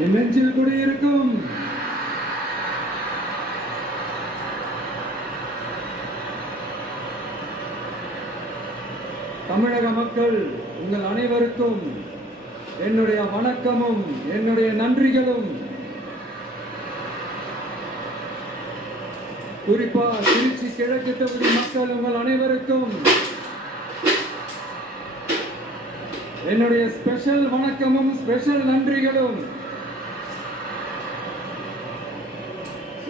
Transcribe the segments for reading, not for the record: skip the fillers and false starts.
என் நெஞ்சில் குடியிருக்கும் தமிழக மக்கள் உங்கள் அனைவருக்கும் என்னுடைய வணக்கமும் என்னுடைய நன்றிகளும். குறிப்பா திருச்சி கிழக்கு தொகுதி மக்கள் உங்கள் அனைவருக்கும் என்னுடைய ஸ்பெஷல் வணக்கமும் ஸ்பெஷல் நன்றிகளும்.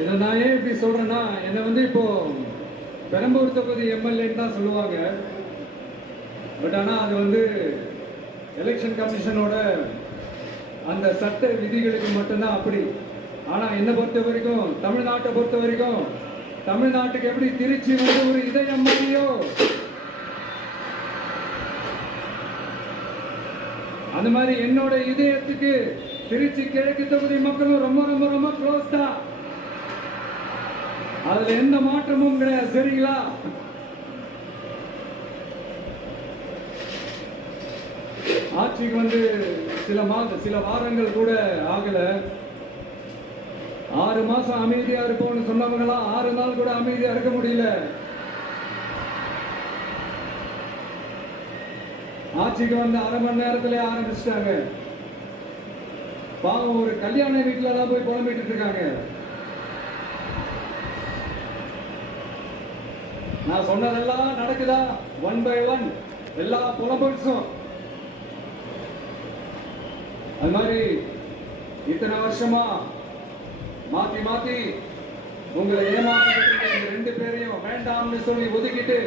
இதை நான் ஏன் இப்படி சொல்றேன்னா, என்னை இப்போ பெரம்பூர் தொகுதி எம்எல்ஏன்னு தான் சொல்லுவாங்க. பட் ஆனால் அது எலெக்ஷன் கமிஷனோட அந்த சட்ட விதிகளுக்கு மட்டும்தான் அப்படி. ஆனால் என்னை பொறுத்த வரைக்கும், தமிழ்நாட்டை பொறுத்த வரைக்கும், தமிழ்நாட்டுக்கு எப்படி திருச்சி ஒரு இதயம் மாதிரியோ அந்த மாதிரி என்னோட இதயத்துக்கு திருச்சி கிழக்கு தொகுதி மக்களும் ரொம்ப ரொம்ப ரொம்ப க்ளோஸ் தான். அதுல எந்த மாற்றமும் கிடையாது. சரிங்களா? ஆட்சிக்கு சில வாரங்கள் கூட ஆகல. 6 மாசம் அமைதியா இருப்போம்னு சொன்னவங்களாம் 6 நாள் கூட அமைதியா இருக்க முடியல. ஆட்சிக்கு 1/2 மணி நேரத்திலே ஆரம்பிச்சிட்டாங்க. பாவம், ஒரு கல்யாண வீட்டுல தான் போய் புலம்பிட்டு இருக்காங்க. நான் சொன்னதெல்லாம் நடக்குதா? 1 by 1 எல்லா புலம்பல்ஸும். அது மாதிரி இத்தனை வருஷமா மாத்தி மாத்தி உங்களை ஏமாத்தி 2 பேரையும் வேண்டாம்னு சொல்லி ஒதுக்கிட்டு